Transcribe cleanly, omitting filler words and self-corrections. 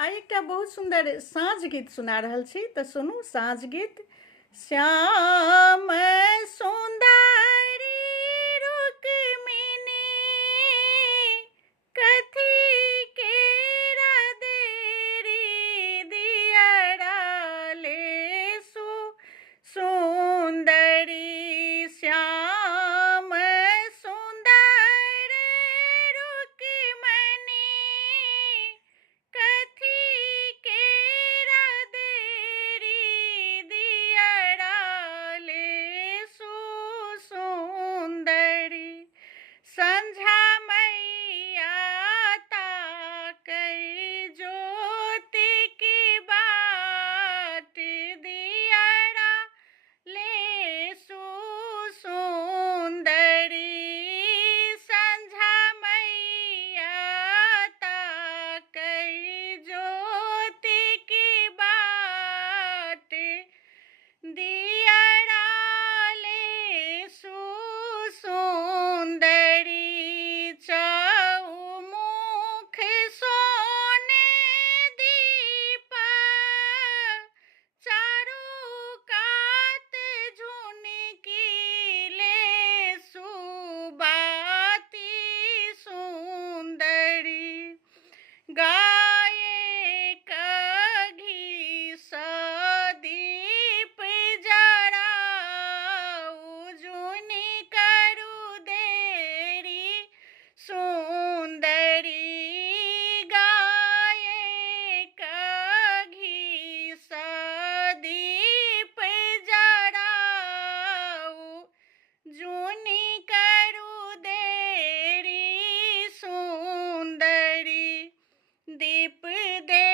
आइ एकटा बहुत सुंदर साँझ गीत सुना रहल छी तऽ सुनू साँझ गीत। श्याम सुंदरी रुक्मिणी कथी केरा देरी दियरा लेसु सुंदरी श्याम सुंदर रुक्मिणी कथी केरा देरी दियरा लेसु सुंदरी संझा मैया ताकै ज्योति की बाट दियरा लेसु सुंदरी संझा मैया ताकै ज्योति की बाट दियरा लेसु सुंदरी चौमुख सोने दीप चारू कात झुनकी लेसु बाती सुंदरी गाये घी सँ दीप जराऊ जुनि करू देरी सुंदरी गाये घी सँ दीप जराऊ जुनि करू देरी सुंदरी दीप दे